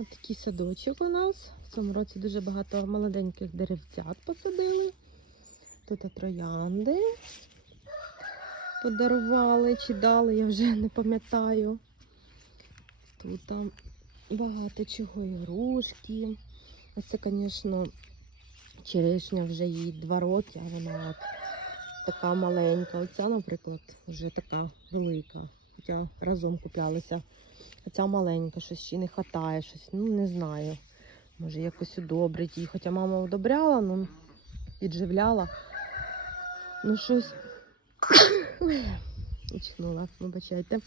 Ось такий садочок у нас. В цьому році дуже багато молоденьких деревцят посадили. Тут троянди подарували чи дали, я вже не пам'ятаю. Тут там багато чого ігрушки. Ось це, звісно, черешня вже їй два роки, а вона от така маленька. Оця, наприклад, вже така велика. Хоча разом куплялися. Ця маленька, щось ще не хватає, щось, ну не знаю. Може якось удобрить її. Хоча мама одобряла, ну підживляла. Ну щось. Ой, Ічнула, вибачайте.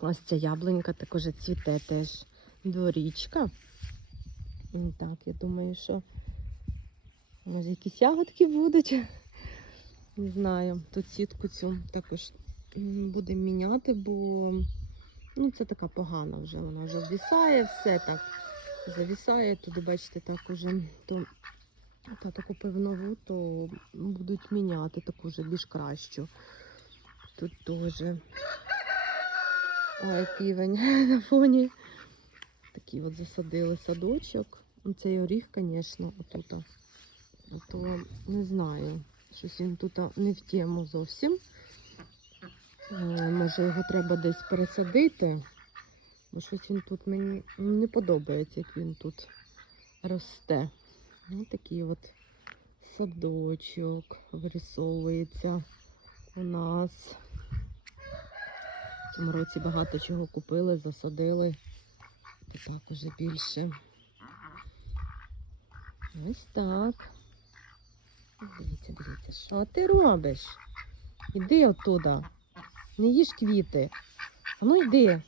Ось ця яблунька також цвіте теж дворічка. Так, я думаю, що може якісь ягодки будуть. Не знаю. Тут сітку цю також будемо міняти, бо ну, це така погана вже. Вона вже ввісає, все так завісає. Туди, бачите, так уже то тато купив нову, то будуть міняти таку вже більш кращу. Тут теж. Ой, півень на фоні. Такий от засадили садочок. Ну, Цей оріг, звісно, отут. А то не знаю. Щось він тут не в тему зовсім. Е, Може його треба десь пересадити. Бо щось він тут мені не подобається, як він тут росте. Ось такий от садочок вирисовується у нас. В цьому році багато чого купили, засадили. То так уже більше. Ось так. Дивіться, дивіться, що ти робиш? Іди оттуда. Не їж квіти. А ну йди.